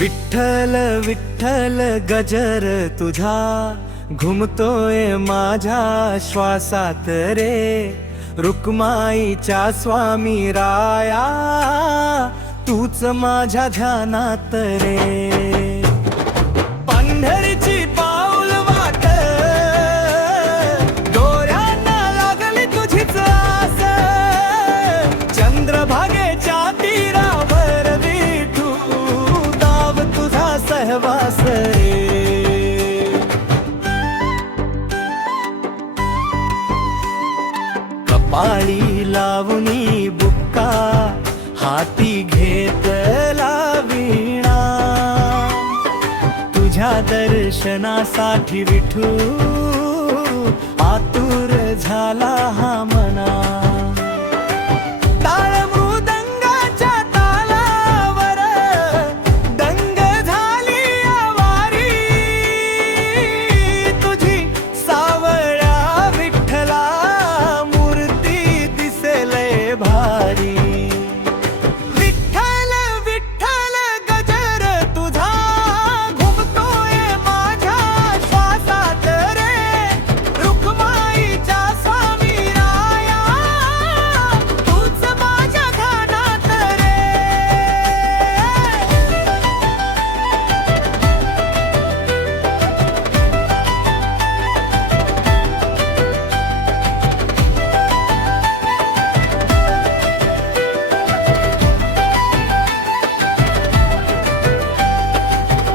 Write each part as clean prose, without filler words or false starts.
विठ्ठल विठ्ठल गजर तुझा घुमतोय माझ्या श्वासात रे, रुक्माईच्या स्वामी राया तूच माझ्या ध्यानात रे। पंढरीची पाऊल वाट डोळ्यांना लागली तुझीच आस, चंद्रभागेच्या तीरावर विठू दाव तुझा सहवास रे। कपाळी लावणी बुक्का हाती घेतला वीणा, तुझ्या दर्शनासाठी विठू आतुर झाला हा मना। ताळ मृदंगाच्या तालावर दंग झाली आवारी, तुझी सावळ्या विठ्ठला मूर्ती दिसेलय भारी।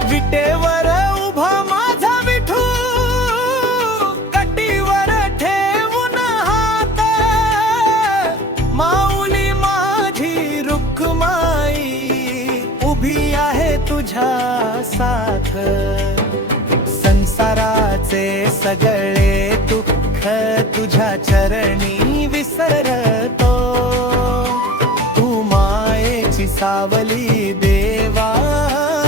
विटेवर उभा माझा विठू कटीवर ठेवून हात, माऊली माझी रुक्माई उभी आहे तुझ्या साथ। संसाराचे सगळे दुःख तुझ्या चरणी विसरतो, तू मायेची सावली देवा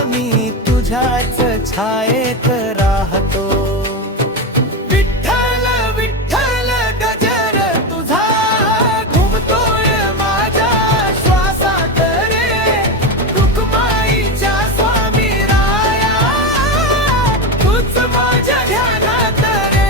मी तुझ्याच छायेत राहतो। विठ्ठल विठ्ठल गजर तुझा घुमतोय माझ्या श्वासात रे, रुक्माईच्या स्वामी राया तूच माझ्या ध्यानात रे।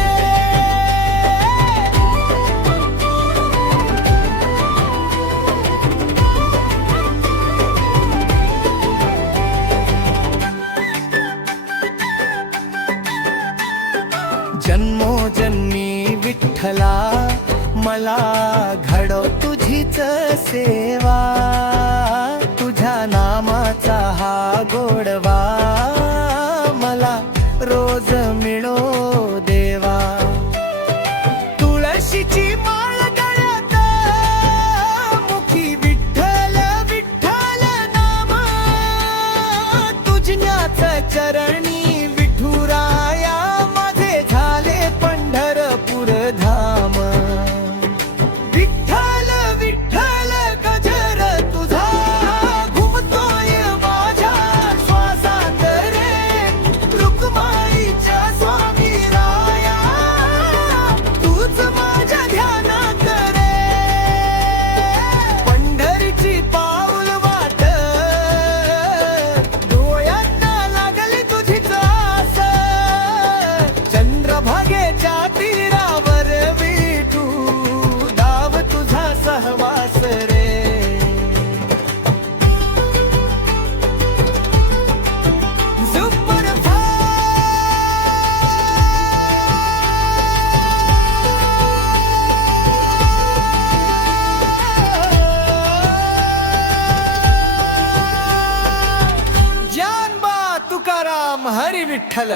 जन्मोजन्मी विठ्ठला मला घडव तुझीच सेवा, तुझ्या नामाचा हा गोडवा मला रोज मिळो देवा। तुळशीची माळ गळ्यात मुखी विठ्ठल विठ्ठल नाम, तुझ्याच चरणी विठुराया पंढरपूर धाम। विठ्ठल विठ्ठल गजर तुझा घुमतोय माझ्या श्वासात रे, रुक्माईच्या स्वामी राया तूच माझ्या ध्यानात रे। पंढरीची पाऊल वाट डोळ्यांना लागली तुझीच आस, चंद्रभागेच्या तीरावर विठू दाव तुझा सहवास रे। जानबा तुकाराम हरी विठ्ठल।